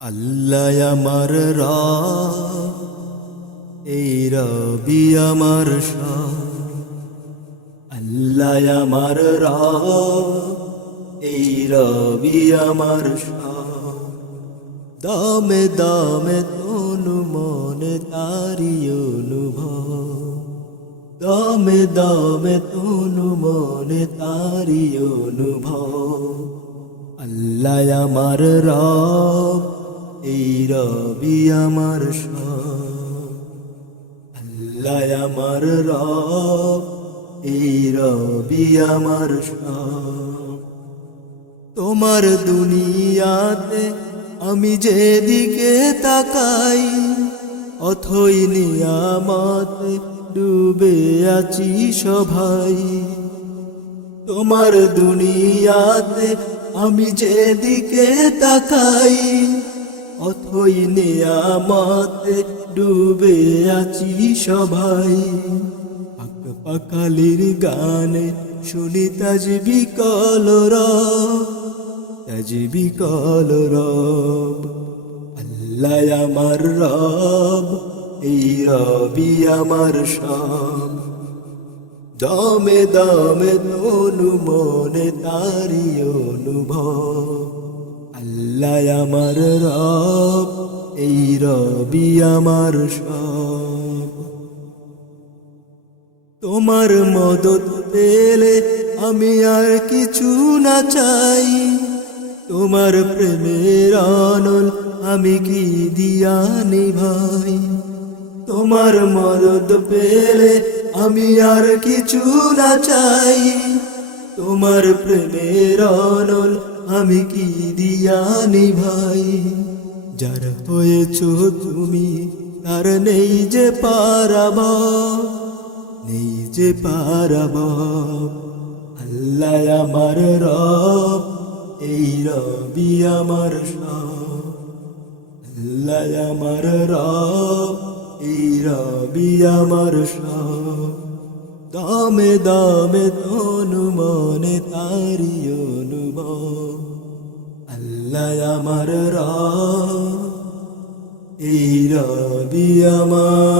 আল্লাহ আমার রব, এই রবি আমার সব। আল্লাহ আমার রব, এই রবি আমার সব। দামে দামে তনু মনে তারি অনুভব, দামে দামে তনু মনে তারি অনুভব। আল্লাহ আমার রব, এই রবি আমার সব। আল্লাহ আমার রব, এই রবি আমার সব। তোমার দুনিয়াতে আমি যেদিকে তাকাই, অথই নিয়ামতে ডুবে আছি সবাই। তোমার দুনিয়াতে আমি যেদিকে তাকাই, অথই নিয়ামতে ডুবে আছি সবাই। পাক পাখালির গানে শুনি তাজবি কলরব, তাজবি কলরব। আল্লাহ আমার রব, এই রবি আমার সব। দামে দামে তনু মনে তারি অনুভব। আল্লাহ আমার রব, এই রবি আমার সব। তোমার মদত পেলে আমি আর কিছু না চাই, তোমার প্রেমের আনল আমি কি দিয়া নিভাই। তোমার মদত পেলে আমি আর কিছু না চাই, তোমার প্রেমের অনল আমি কি দিয়া নিভাই। যার হয়েছ তুমি তার নেই যে পারাব, নেই যে পারাব। আল্লাহ আমার রব, এই রবি আমার সব। আল্লাহ আমার রব, এই রবি আমার সব। দামে দামে তনু মনে তারি অনুভব। আল্লাহ আমার রব, এই রবি আমার